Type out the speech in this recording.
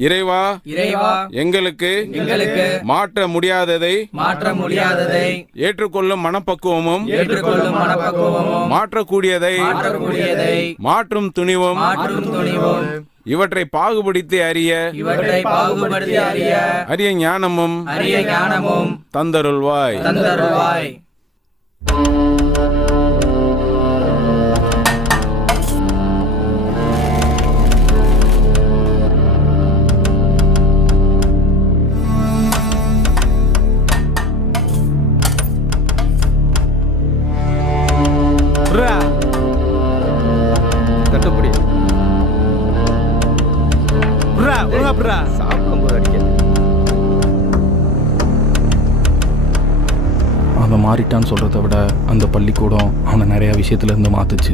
இறைவா எங்களுக்கு மாற்ற முடியாததை ஏற்றுக்கொள்ளும் மனப்பக்குவமும் மாற்றக்கூடியதை மாற்றும் துணிவும் இவற்றை பாகுபடுத்தி அறிய ஞானமும் தந்தருள்வாய். கட்டுப்படி சாப்பிடும்போது அடிக்க அவன் மாறிட்டான்னு சொல்கிறத விட அந்த பள்ளிக்கூடம் அவனை நிறையா விஷயத்துலேருந்து மாற்றுச்சு.